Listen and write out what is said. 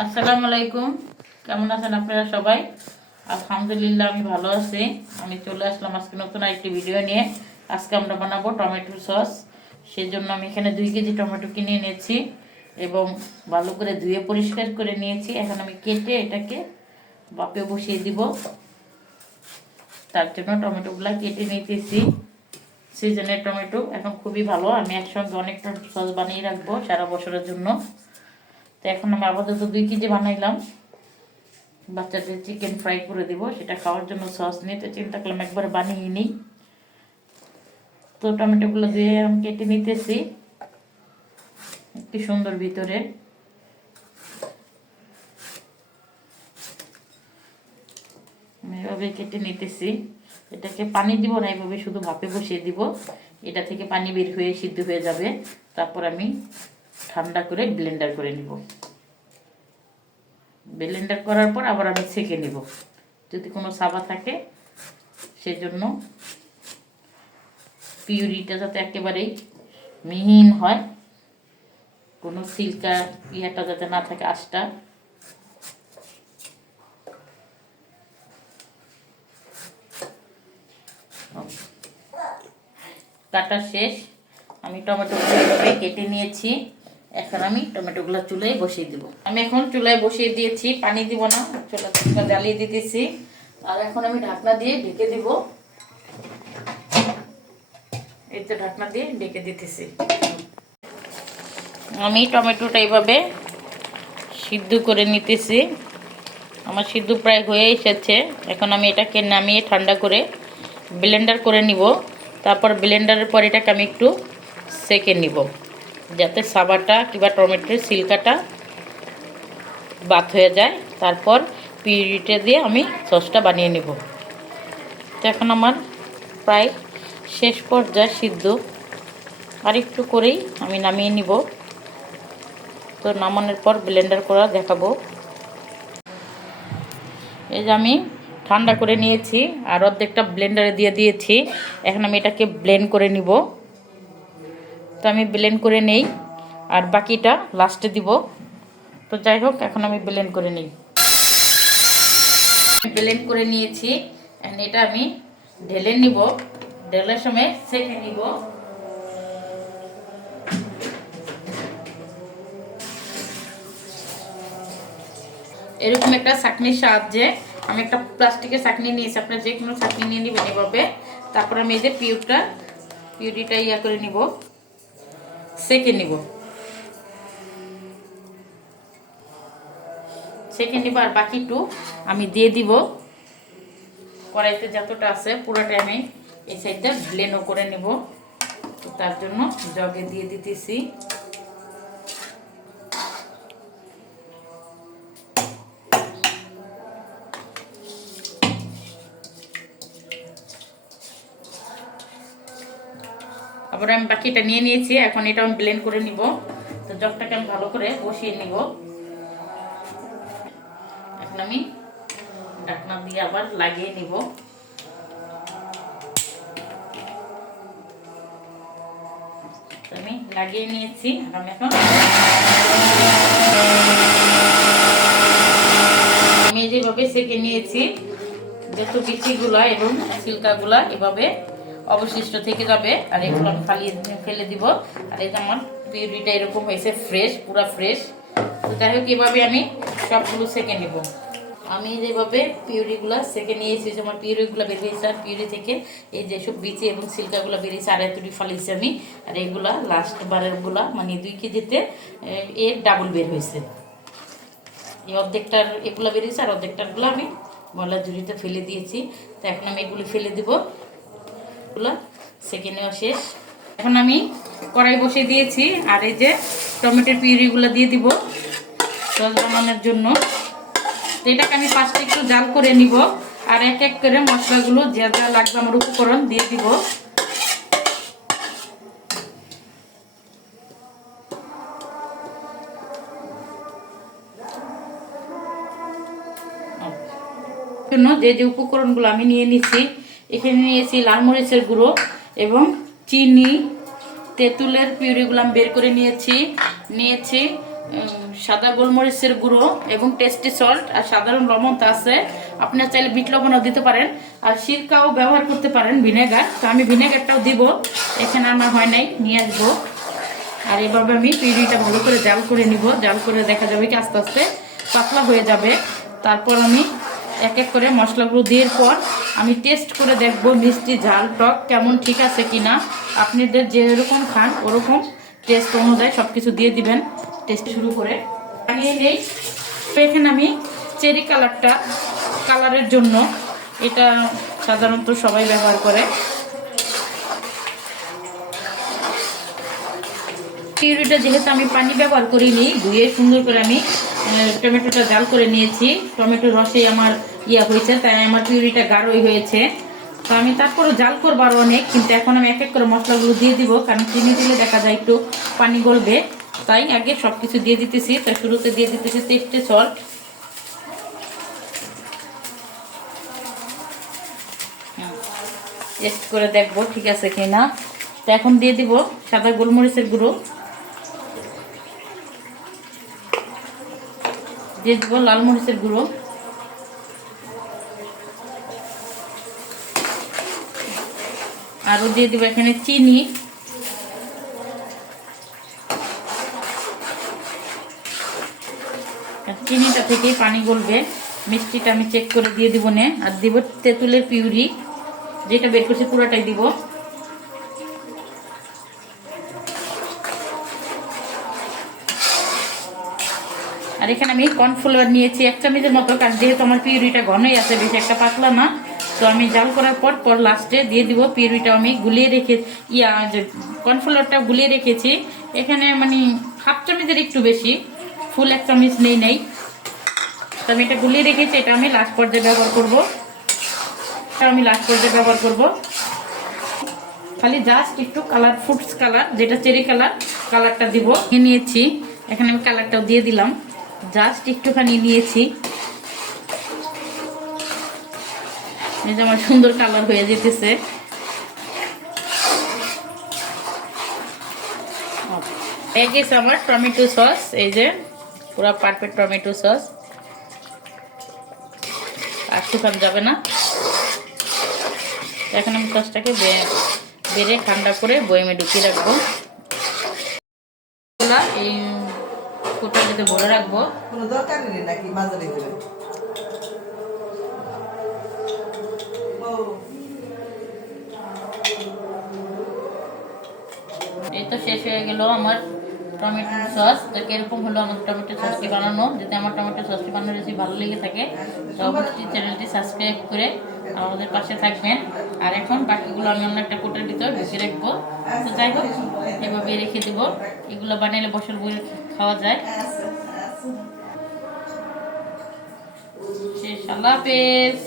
আসসালামু আলাইকুম। কেমন আছেন আপনারা সবাই? আলহামদুলিল্লাহ আমি ভালো আছি। আমি চলে আসলাম আজকে নতুন আরেকটি ভিডিও নিয়ে। আজকে আমরা বানাবো টমেটো সস। সেজন্য আমি এখানে 2 কেজি টমেটো কিনে এনেছি এবং ভালো করে ধুয়ে পরিষ্কার করে নিয়েছি। এখন আমি কেটে এটাকে বাপে বসিয়ে দিব। তার জন্য টমেটোগুলো কেটে নিতেছি। সিজনের টমেটো এখন খুবই ভালো। আমি একসঙ্গে অনেকটা সস বানিয়ে রাখবো সারা বছরের জন্য। তো এখন আমি আপাতত 2 কেজি বানাইলাম। বাচ্চাদের চিকেন ফ্রাই করে দিব, সেটা খাওয়ার জন্য সস নিয়ে তো চিন্তা করলাম একবার বানিয়ে নিই। তো টমেটোগুলো দিয়ে আমি কেটে নিতেছি কি সুন্দর ভিতরে। আমি এভাবে কেটে নিতেছি। এটাকে পানি দিব না, এইভাবে শুধু ভাপে বসিয়ে দিব। এটা থেকে পানি বের হয়ে সিদ্ধ হয়ে যাবে। তারপর আমি ঠান্ডা করে ব্লেন্ডার করে নিব। ব্লেন্ডার করার পর আবার আমি ছেঁকে নিব যদি কোনো সাবা থাকে, সেজন্য পিউরিটা যাতে একেবারেই মিহিন হয়, কোনো সিল্কা ইয়াটা যাতে না থাকে, আঁশটা। কাটা শেষ। আমি টমেটোগুলো এভাবে কেটে নিয়েছি। এখন আমি টমেটোগুলো চুলায় বসিয়ে দিব। আমি এখন চুলায় বসিয়ে দিয়েছি, পানি দিব না, চুলা জ্বালিয়ে দিতেছি। আর এখন আমি ঢাকনা দিয়ে ঢেকে দিব। এই তো ঢাকনা দিয়ে ঢেকে দিতেছি। আমি টমেটোটা এইভাবে সিদ্ধ করে নিতেছি। আমার সিদ্ধ প্রায় হয়ে এসেছে। এখন আমি এটাকে নামিয়ে ঠান্ডা করে ব্লেন্ডার করে নিব। তারপর ব্লেন্ডারের পর এটাকে আমি একটু সেঁকে নিব, যাতে সাবাটা কিংবা টমেটোর সিল্কাটা বাদ হয়ে যায়। তারপর পিউরিটা দিয়ে আমি সসটা বানিয়ে নিব। তো এখন আমার প্রায় শেষ পর্যায়ে সিদ্ধ, আর একটু করেই আমি নামিয়ে নিব। তো নামানোর পর ব্লেন্ডার করা দেখাবো। এই যে আমি ঠান্ডা করে নিয়েছি আর অর্ধেকটা ব্লেন্ডারে দিয়ে দিয়েছি। এখন আমি এটাকে ব্লেন্ড করে নিব। তো আমি ব্লেন্ড করে নেই আর বাকিটা লাস্টে দিব। তো যাই হোক, এখন আমি ব্লেন্ড করে নিই। ব্লেন্ড করে নিয়েছি। এটা আমি ঢেলে নিব। ঢেলার সময় সেঁকে নিব। এরকম একটা ছাঁকনির সাহায্যে, আমি একটা প্লাস্টিকের ছাঁকনি নিয়েছি, আপনারা যে কোনো ছাঁকনি নিয়ে নেবেন এভাবে। তারপর আমি এই যে পিউরিটা ইয়া করে নিব, সেঁকে নিব। সেঁকে নিব আর বাকিটু আমি দিয়ে দিব কড়াইতে। যতটা আছে পুরোটা আমি এই সাইডটা ব্লেন্ডও করে নিব। তো তার জন্য জগে দিয়ে দিতেছি। আবার আমি বাকিটা নিয়ে নিয়েছি। এখন এটা আমি ব্লেন্ড করে নিব। তো জগটাকে আমি ভালো করে বসিয়ে নিব। এখন আমি ঢাকনা দিয়ে আবার লাগিয়ে নিব। আমি লাগিয়ে নিয়েছি। আমি এখন আমি যেভাবে সেঁকে নিয়েছি, যত বিচিগুলা এবং সিল্কাগুলা এভাবে অবশিষ্ট থেকে যাবে, আর এগুলো আমি ফেলে দিব। আর এই যে আমার পিউরিটা এরকম হয়েছে, ফ্রেশ, পুরা ফ্রেশ। তো যাই হোক, এভাবে আমি সবগুলো সেঁকে নিব। আমি যেভাবে পিউরিগুলো সেঁকে নিয়েছি, আমার পিউরিগুলো বেরিয়েছে, আর পিউরি থেকে এই যেসব বিচি এবং সিল্কাগুলো বেরিয়েছে আর এতটি ফালিয়েছি আমি। আর এইগুলা লাস্ট বারেরগুলা, মানে 2 কেজিতে এর ডাবল বের হয়েছে। এই অর্ধেকটার এগুলো বেরিয়েছে আর অর্ধেকটারগুলো আমি ময়লা ঝুড়িতে ফেলে দিয়েছি। তো এখন আমি এগুলো ফেলে দিব। এগুলো সেঁকে নেওয়া শেষ। এখন আমি কড়াই বসিয়ে দিয়েছি আর এই যে টমেটোর পিউরিগুলো দিয়ে দিব সস বানানোর জন্য। তো এটাকে আমি ফার্স্টে একটু জাল করে নিব আর এক এক করে মশলাগুলো যা যা লাগবে আমার উপকরণ দিয়ে দিব। জন্য যে যে উপকরণগুলো আমি নিয়ে নিচ্ছি, এখানে নিয়েছি লাল মরিচের গুঁড়ো এবং চিনি, তেঁতুলের পিউরিগুলো আমি বের করে নিয়েছি সাদা গোলমরিচের গুঁড়ো এবং টেস্টি সল্ট আর সাধারণ লবণ তো আছে, আপনারা চাইলে বিট লবণও দিতে পারেন, আর সিরকাও ব্যবহার করতে পারেন, ভিনেগার। তো আমি ভিনেগারটাও দিব, এখানে আমার হয় নাই, নিয়ে আসবো। আর এভাবে আমি পিউরিটা ভালো করে জাল করে নিব, জাল করে দেখা যাবে কি আস্তে আস্তে পাতলা হয়ে যাবে। তারপর আমি এক এক করে মশলাগুলো দেওয়ার পর আমি টেস্ট করে দেখব মিষ্টি ঝাল টক কেমন ঠিক আছে কিনা। আপনাদের যেরকম খান ওরকম টেস্ট অনুযায়ী সব কিছু দিয়ে দিবেন। টেস্ট শুরু করে বানিয়ে নেই। এখানে আমি চেরি কালারের জন্য, এটা সাধারণত সবাই ব্যবহার করে। পিউরিটা যেহেতু আমি পানি ব্যবহার করিনি, ধুয়ে সুন্দর করে আমি টমেটোটা জাল করে নিয়েছি। টমেটোর রসে আমার হয়েছে, তাই আমার পিউরিটা গাঢ়ই হয়েছে। তো আমি তারপরও জাল করবো আরো অনেক, কিন্তু এখন আমি এক এক করে মশলাগুলো দিয়ে দিব, কারণ চিনি দিলে দেখা যায় একটু পানি গলবে, তাই আগে সবকিছু দিয়ে দিতেছি। তাই শুরুতে দিয়ে দিতেছি টেস্টি সল্ট, টেস্ট করে দেখবো ঠিক আছে কিনা। তো এখন দিয়ে দিব সাদা গোলমরিচের গুঁড়ো, দিয়ে দিব লাল মরিচের গুঁড়ো, আরো দিয়ে দিব এখানে চিনি, চিনিটা থেকে পানি গলবে। মিষ্টিটা আমি চেক করে দিয়ে দিব নে। আর দিব তেঁতুলের পিউরি, যেটা বের করছি পুরোটাই দিব। আর এখানে আমি কর্নফ্লাওয়ার নিয়েছি 1 চামচের মতো, কারণ যেহেতু আমার পিউরিটা ঘনই আছে, বেশি একটা পাতলা না। তো আমি জাল করার পর লাস্টে দিয়ে দিব পিউরিটা আমি গুলিয়ে রেখে কর্নফ্লাওয়ারটা গুলিয়ে রেখেছি। এখানে মানে 1/2 চামচের একটু বেশি, ফুল 1 চামচ নেই। তো আমি এটা গুলিয়ে রেখেছি, এটা আমি লাস্ট পর্যায়ে ব্যবহার করব। খালি জাস্ট একটু কালার, ফ্রুটস কালার, যেটা চেরি কালারটা দিব নিয়েছি। এখানে আমি কালারটাও দিয়ে দিলাম, জাস্ট একটুখানি নিয়েছি। এই যে আমার সুন্দর কালার হয়ে যেতেছে। এই যে আমার টমেটো সস, এই যে পুরো পারফেক্ট টমেটো সস, আর শুকানো যাবে না। এখন আমি সসটাকে বেড়ে ঠান্ডা করে বয়ামে ঢুকিয়ে রাখবো। এই কোটা যেতে ভরে রাখবো, কোনো দরকার নেই নাকি বাজারে গেলে। এই তো শেষ হয়ে গেল আমার টমেটো সস। তো কিরকম হলো আমার টমেটো সসটি বানানো। যদি আমার টমেটো সসটি বানানোর রেসিপি ভালো লেগে থাকে তো অবশ্যই চ্যানেলটি সাবস্ক্রাইব করে আমাদের পাশে থাকবেন। আর এখন বাকিগুলো আমি অন্য একটা কোটার ভিতর ঢুকিয়ে রাখবো। তো যাই হোক, এভাবে রেখে দেবো। এগুলো বানাইলে বছর বই খাওয়া যায়। শেষ, আল্লাহ হাফেজ।